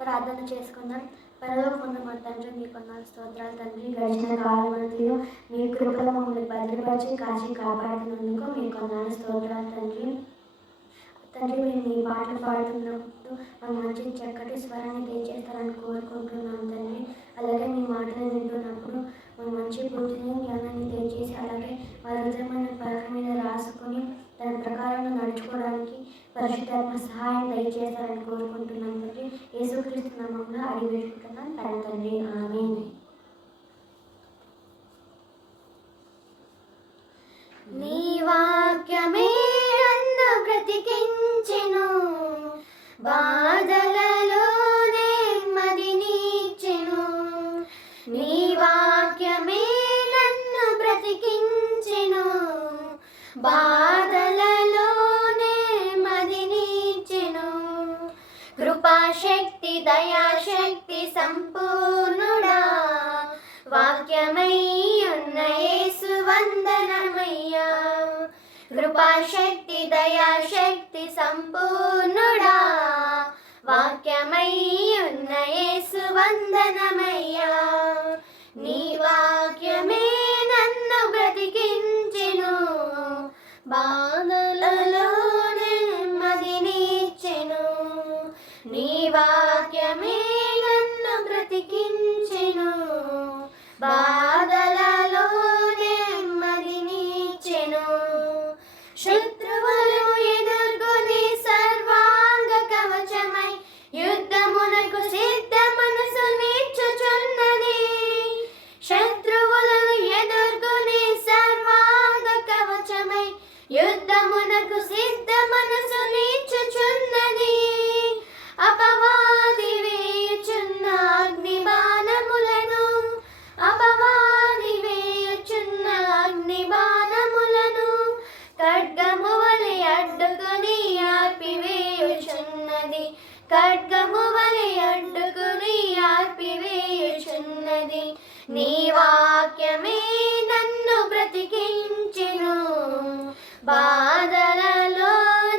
ప్రార్థన చేసుకుందాం. పరలోకమున్న మా తండ్రి, మీ కొందరు స్తోత్రాలు తండ్రి. గడిచిన కాలమంతయు మీ కృపలో మమ్మల్ని భద్రపరిచి కాచి కాపాడుతున్నందుకు మీ కొందరు స్తోత్రాలు తండ్రి. తండ్రి, మేము మీ పాటలు పాడుతున్నప్పుడు మాకు మంచి చక్కటి స్వరాన్ని దయచేస్తారని కోరుకుంటున్నాం తండ్రి. అలాగే మీ మాటలు వింటున్నప్పుడు మాకు మంచి బుద్ధిని జ్ఞానాన్ని దయచేసి, అలాగే మా హృదయమైన పలక మీద రాసుకొని దాని ప్రకారంగా నడుచుకోవడానికి పరిశుద్ధాత్మ సహాయం దయచేస్తారని కోరుకుంటున్నాం తండ్రి. యేసుక్రీస్తు నామములో అడిగి వేడుకుంటున్నాం తండ్రి. ఆమేన్. నీ వాక్యమే నన్ను బ్రతికించెను, బాధలలో నెమ్మదినిచ్చెను. నీ వాక్యమే నన్ను బ్రతికించెను, బాధలలో నెమ్మదినిచ్చెను. కృపాశక్తి దయాశక్తి సంపూర్ణుడా, వాక్యమై ఉన్న యేసు వందనమయ్యా. కృపాశక్తి దయాశక్తి సంపూర్ణుడా, వాక్యమై ఉన్న యేసు వందనమయ్యా. నీ వాక్యమే నన్ను బ్రతికించెను, బాధలలో నెమ్మదినిచ్చెను. నీ వాక్యమే నన్ను బ్రతికించెను, బాధలలో నెమ్మదినిచ్చెను. శత్రువులను ఎదుర్కొని సర్వాంగ కవచమై యుద్ధమునకు సిద్ధ మనసు నిచ్చుచున్నది. శత్రువులను ఎదుర్కొని సర్వాంగ కవచమై యుద్ధమునకు సిద్ధ మనసు నిచ్చుచున్నది. అపవాది వేయుచున్న అగ్ని బాణములను, అపవాది వేయుచున్న అగ్ని బాణములను ఖడ్గము వలె అడ్డుకొని ఆర్పివేయుచున్నది. ఖడ్గము వలె అడ్డుకొని ఆర్పివేయుచున్నది. నీ వాక్యమే నన్ను బ్రతికించెను, బాధలలో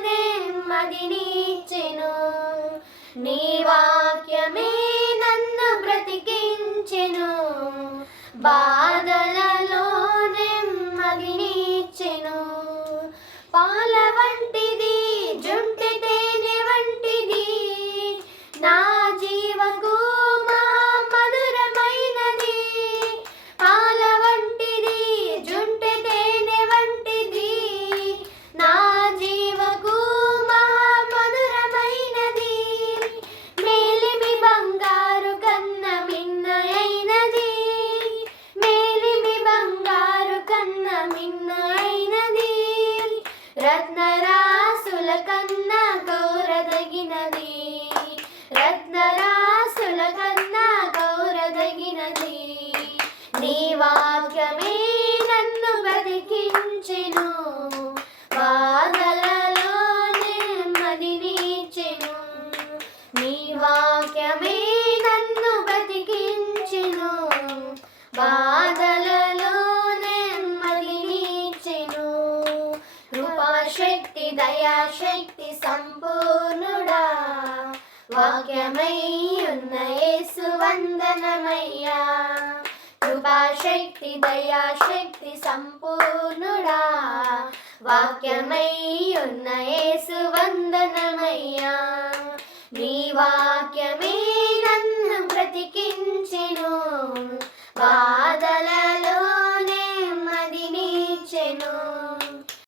నెమ్మదినిచ్చెను. నీ వాక్యమే నన్ను బ్రతికించెను, బాధలలో నెమ్మదినిచ్చెను. పాల వంటిది జుంటి తేనె వంటిది నా జీవకు మా మధురమైనది. పాల వంటిది జుంటి తేనె వంటిది నా జీవకు మా మధురమైనది. మేలిమి బంగారు కన్న మిన్నయైనది, మేలిమి బంగారు కన్న మిన్నయైనది. రత్నరాసుల కన్నా గౌరదగినది, రత్నరాసుల కన్నా గౌరదగినది. నీ వాక్యమే నన్ను బ్రతికించెను, బాధలలో నెమ్మదినిచ్చెను. నీ వాక్యమే నన్ను బ్రతికించెను, బాధలలో నెమ్మదినిచ్చెను. కృపాశక్తి దయాశక్తి సంపూర్ణుడా, వాక్యమై ఉన్న యేసు వందనమయ్యా. కృపాశక్తి దయాశక్తి సంపూర్ణుడా, వాక్యమై ఉన్న యేసు వందనమయ్యా. నీ వాక్యమే నన్ను బ్రతికించెను, బాధలలో నెమ్మదినిచ్చెను.